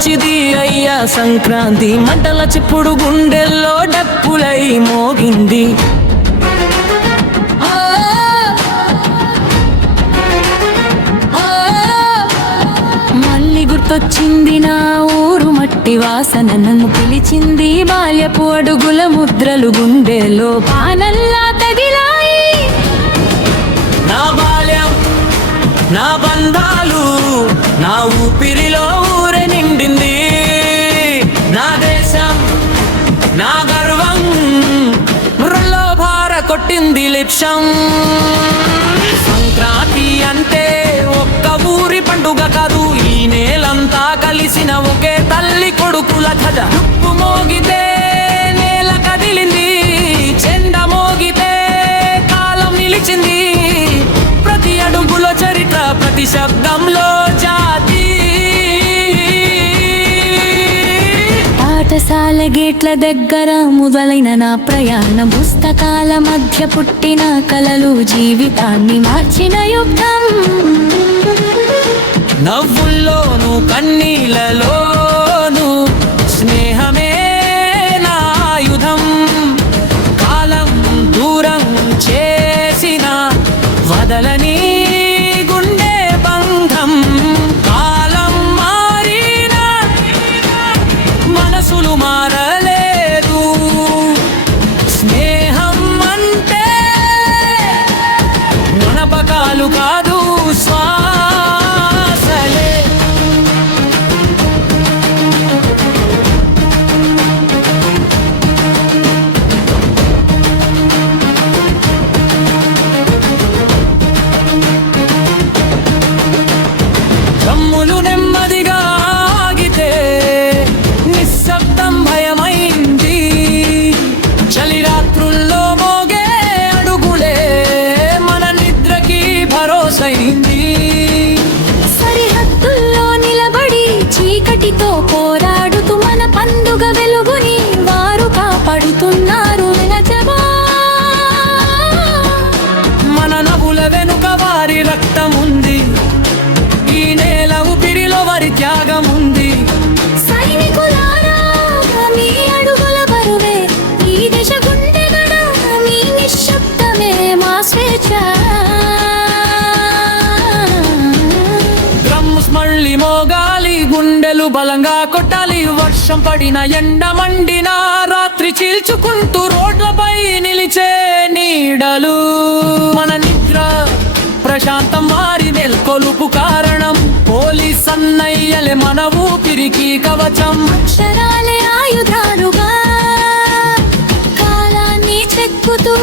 వచ్చిది అయ్యా సంక్రాంతి, మంటల చిప్పుడు గుండెల్లో డప్పులై మోగింది. మళ్ళీ గుర్తొచ్చింది నా ఊరు మట్టి వాసన, నన్ను పిలిచింది బాల్యపు అడుగుల ముద్రలు గుండెలో పానల్లా తగిలాయి. నా బాల్యం, నా బంధాలు, నా ఊపిరిలో ఊరే నిండింది. నా దేశం, నా గర్వం, మురళో భార కొట్టింది లిప్సం. సంక్రాంతి అంటే ఒక్క ఊరి పండుగ కాదు, ఈ నేలంతా కలిసిన ఒకే తల్లి కొడుకుల కథ. ఉప్పు మోగితే నేల కదిలింది, చెండ మోగితే కాలం నిలిచింది. ప్రతి అడుగులో చరిత్ర, ప్రతి శబ్దంలో జాతి. పాఠశాల గేట్ల దగ్గర మొదలైన నా ప్రయాణం, పుస్తకాల మధ్య పుట్టిన కలలు, జీవితాన్ని మార్చిన యుద్ధం. నవ్వుల్లోను కన్నీళ్ళలోను స్నేహమే నా ఆయుధం. కాలం దూరం చేసిన వదలని గుండె బంధం. కాలం మారిన మనసులు మారలేదు. స్నేహం అంటే జ్ఞాపకాలు కాదు, శ్వాసలే. దమ్ములు నెమ్మదిగా ఆగితే నిశ్శబ్దం భయమైంది. చలిరాత్రుల్లో మోగే అడుగులే మన నిద్రకి భరోసైంది. సరిహద్దుల్లో నిలబడి చీకటితో పోరాడుతూ మన పండుగ వెలుగుని వారు కాపాడుతున్నారు. వినజమా మన నవ్వుల వెనుక వారి రక్తం ఉంది, ఈ నేల ఊపిరిలో వారి త్యాగం ఉంది. సైనికులారా మీ అడుగుల బరువే ఈ దేశ గుండె గడ, మీ నిశ్శబ్దమే మా స్వేచ్ఛ. డ్రమ్స్ మళ్ళీ మోగాలి, గుండెలు బలంగా కొట్టాలి. వర్షం పడిన ఎండ మండిన రాత్రి చీల్చుకుంటూ రోడ్లపై నిలిచే నీడలు. మన నిద్ర ప్రశాంతం, వారి నెల్కొలుపు కారణం. పోలీస్ అన్నయ్యలే మన ఊపిరికి కవచం. అక్షరాలే ఆయుధాలుగా కాలాన్ని చెక్కుతూ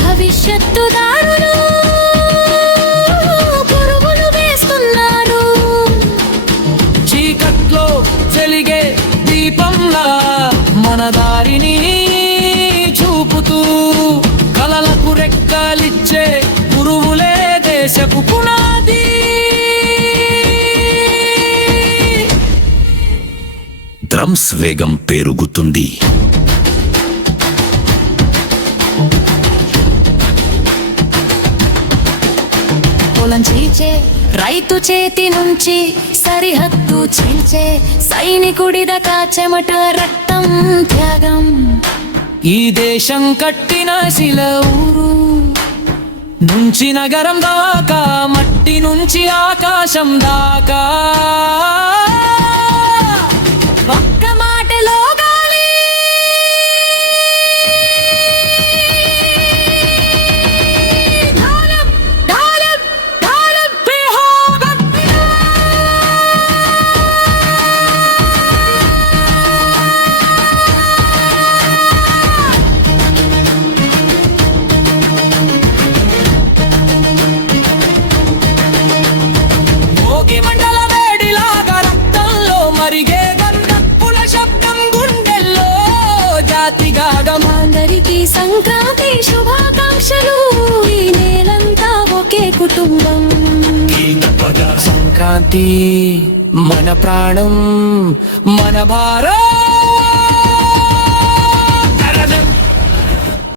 భవిష్యత్తు దారులు పురుగులు వేస్తున్నారు. చీకట్లో వెలిగే దీపంలా మన దారిని చూపుతూ, కలలకు రెక్కలిచ్చే గురువులే దేశపు పునాది. డ్రమ్స్ వేగం పెరుగుతుంది. పొలం చీల్చే రైతు చేతి నుంచి సరిహద్దు చీల్చే సైనికుడిదకా చెమట, రక్తం, త్యాగం. ఈ దేశం కట్టిన శిల ఊరు నుంచి నగరం దాకా, మట్టి నుంచి ఆకాశం దాకా. ఒక్క మాటలో గాలి, ధారం, ధారం, ధారం, విహోగం. భోగి మండల వేడిలాగా రక్తంలో మరిగే గంధపుల శబ్దం గుండెల్లో జాతిగాగం. అందరికీ సంక్రాంతి శుభాకాంక్షలు, ఈ నేలంతా ఒకే కుటుంబం. సంక్రాంతి మన ప్రాణం, మన భారం.